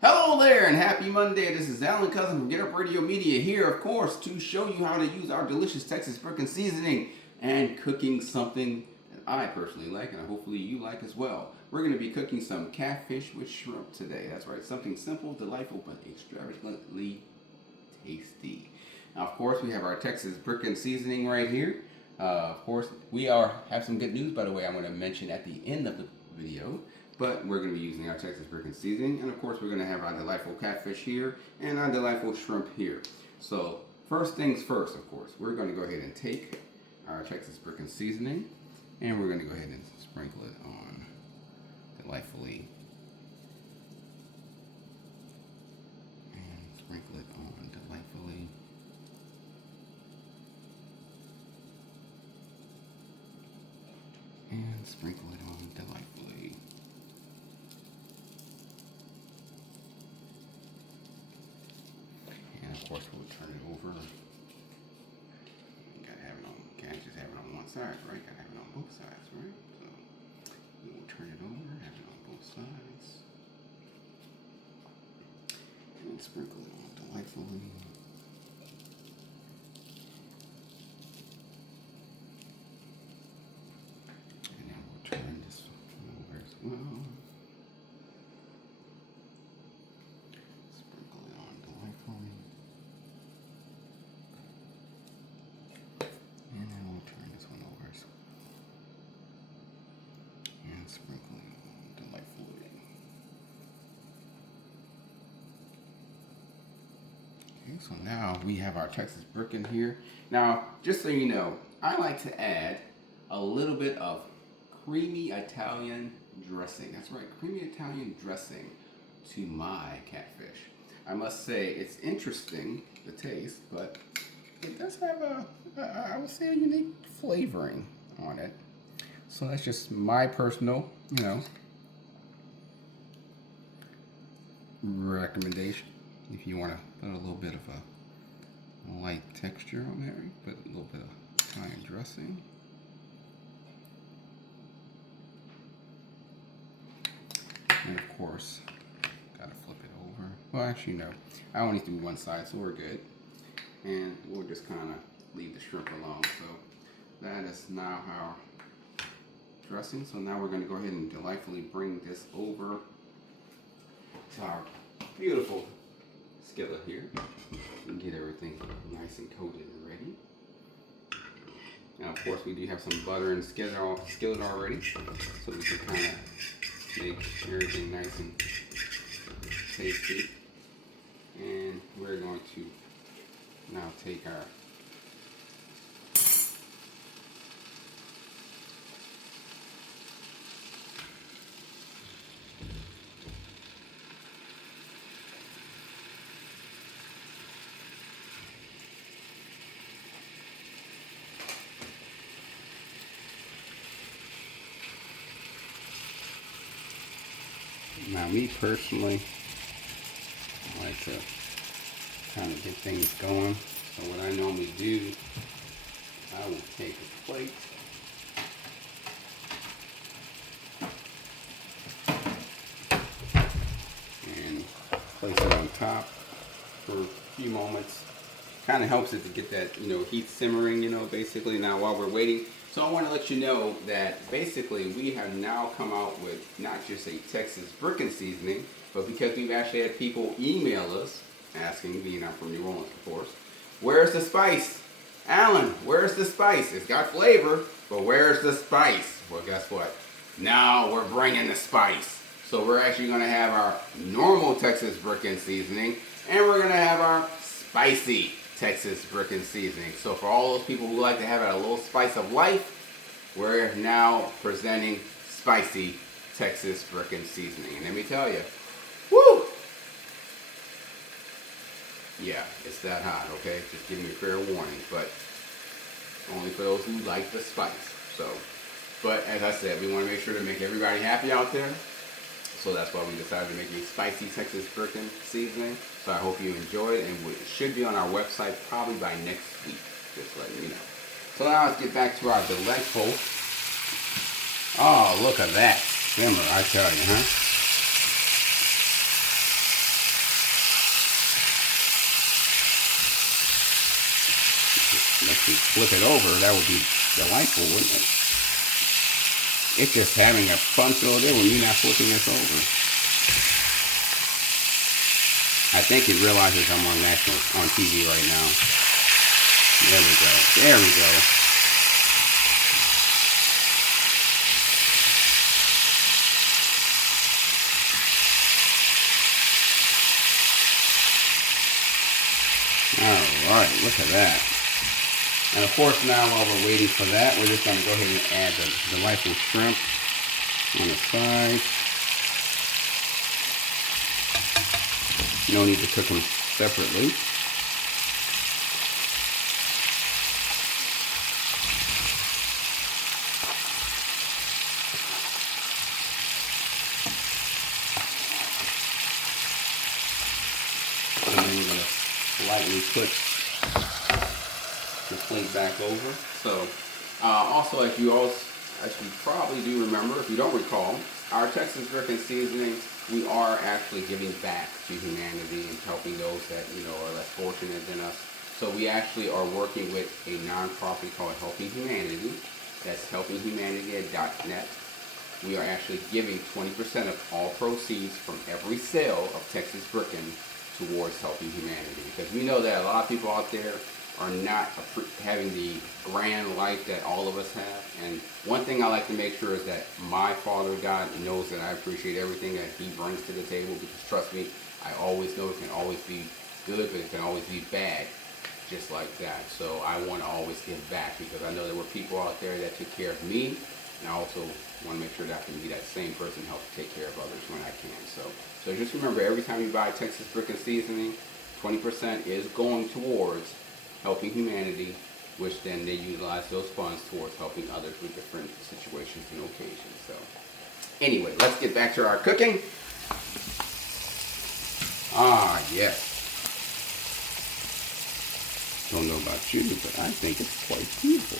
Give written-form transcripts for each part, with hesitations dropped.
Hello there and happy Monday. This is Alan Cousin from Get Up Radio Media here, of course, to show you how to use our delicious Texas Bricken Seasoning and cooking something that I personally like and hopefully you like as well. We're going to be cooking some catfish with shrimp today. That's right, something simple, delightful, but extravagantly tasty. Now, of course, we have our Texas Bricken Seasoning right here. Of course, we have some good news, by the way, I'm going to mention at the end of the video. But we're going to be using our Texas Bricken Seasoning, and of course we're going to have our delightful catfish here and our delightful shrimp here. So first things first, of course, we're going to go ahead and take our Texas Bricken Seasoning and we're going to go ahead and sprinkle it on delightfully. And sprinkle it on delightfully. And sprinkle it on delightfully. Of course, we'll turn it over. You gotta have it on, can't just have it on one side, right? Gotta have it on both sides, right? So we'll turn it over, have it on both sides, and sprinkle it on delightfully. And then we'll turn this over as well. Sprinkle it on delightfully. Sprinkling delightfully. Okay, so now we have our Texas Bricken here. Now, just so you know, I like to add a little bit of creamy Italian dressing. That's right, creamy Italian dressing to my catfish. I must say it's interesting, the taste, but it does have I would say a unique flavoring on it. So that's just my personal, recommendation. If you want to put a little bit of a light texture on there, you put a little bit of Italian dressing. And of course, gotta flip it over. Well, actually, no. I only do one side, so we're good. And we'll just kind of leave the shrimp alone. So that is now our dressing. So now we're going to go ahead and delightfully bring this over to our beautiful skillet here and get everything nice and coated and ready. Now, of course, we do have some butter and skillet already, so we can kind of make everything nice and tasty. And we're going to now take our Now, me personally, I like to kind of get things going. So what I normally do, I will take a plate and place it on top for a few moments. Kind of helps it to get that, heat simmering, basically. Now, while we're waiting, so I want to let you know that basically we have now come out with not just a Texas Bricken Seasoning, but because we've actually had people email us asking, being out from New Orleans, of course, where's the spice? Alan, where's the spice? It's got flavor, but where's the spice? Well, guess what? Now we're bringing the spice. So we're actually going to have our normal Texas Bricken Seasoning, and we're going to have our spicy Texas Bricken Seasoning. So for all those people who like to have a little spice of life, we're now presenting spicy Texas Bricken Seasoning. And let me tell you, woo! Yeah, it's that hot, okay? Just give me a fair warning, but only for those who like the spice. So, but as I said, we want to make sure to make everybody happy out there. So that's why we decided to make a spicy Texas Bricken Seasoning. So I hope you enjoy it, and it should be on our website probably by next week, just letting you know. So now let's get back to our delightful, oh, look at that simmer, I tell you, huh? actually flip it over, that would be delightful, wouldn't it? It's just having a fun filled in when you're not flipping this over. I think it realizes I'm on TV right now. There we go. There we go. Alright, look at that. And of course now while we're waiting for that, we're just going to go ahead and add the delightful shrimp on the side. No need to cook them separately. And then we're going to slightly put the plate back over. So, also as you probably do remember, if you don't recall, our Texas Bricken Seasoning, we are actually giving back to humanity and helping those that are less fortunate than us. So we actually are working with a nonprofit called Helping Humanity. That's helpinghumanity.net. We are actually giving 20% of all proceeds from every sale of Texas Bricken towards helping humanity, because we know that a lot of people out there are not having the grand life that all of us have. And one thing I like to make sure is that my Father God knows that I appreciate everything that He brings to the table, because trust me, I always know it can always be good, but it can always be bad, just like that. So I want to always give back, because I know there were people out there that took care of me, and I also want to make sure that I can be that same person, help take care of others when I can. So just remember, every time you buy Texas Bricken Seasoning, 20% is going towards helping humanity, which then they utilize those funds towards helping others with different situations and occasions. So anyway, let's get back to our cooking. Ah, yes. Don't know about you, but I think it's quite beautiful.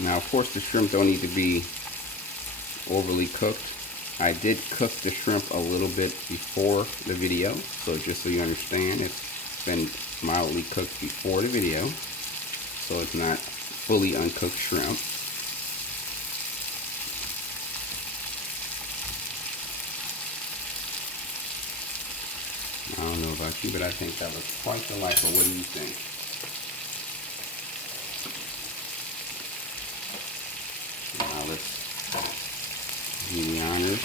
Now, of course, the shrimp don't need to be overly cooked. I did cook the shrimp a little bit before the video, so just so you understand, it's been mildly cooked before the video, so it's not fully uncooked shrimp. I don't know about you, but I think that looks quite delightful. What do you think? Now let's do the honors.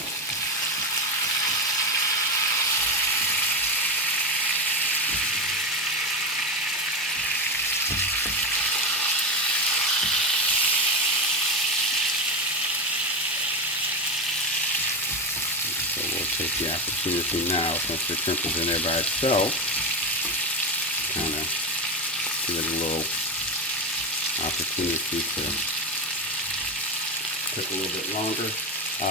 So we'll take the opportunity now, since the shrimp is in there by itself, kind of give it a little opportunity to cook a little bit longer.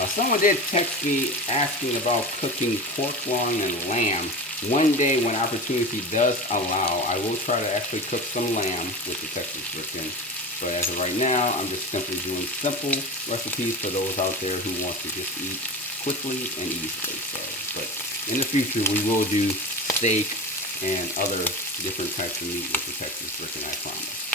Someone did text me asking about cooking pork loin and lamb. One day when opportunity does allow, I will try to actually cook some lamb with the Texas Bricken. But as of right now, I'm just simply doing simple recipes for those out there who want to just eat quickly and easily. So, but in the future, we will do steak and other different types of meat with the Texas Bricken, I promise.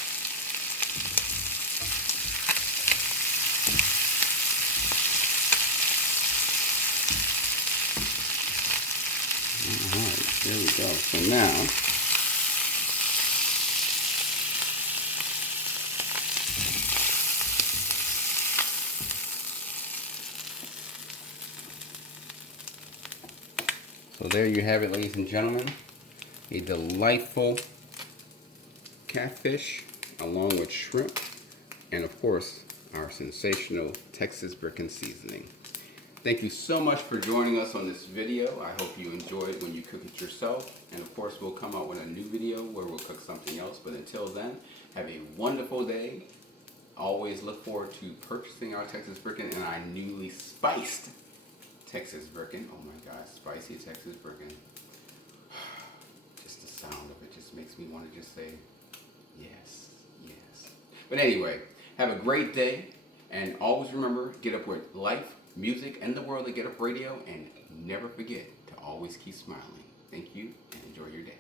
Alright, there we go. So now, so there you have it, ladies and gentlemen. A delightful catfish along with shrimp, and of course our sensational Texas Bricken Seasoning. Thank you so much for joining us on this video. I hope you enjoyed when you cook it yourself. And of course, we'll come out with a new video where we'll cook something else. But until then, have a wonderful day. Always look forward to purchasing our Texas Bricken and our newly spiced Texas Bricken. Oh my God, spicy Texas Bricken. me want to just say, yes, yes. But anyway, have a great day, and always remember, get up with life, music, and the world at Get Up Radio, and never forget to always keep smiling. Thank you, and enjoy your day.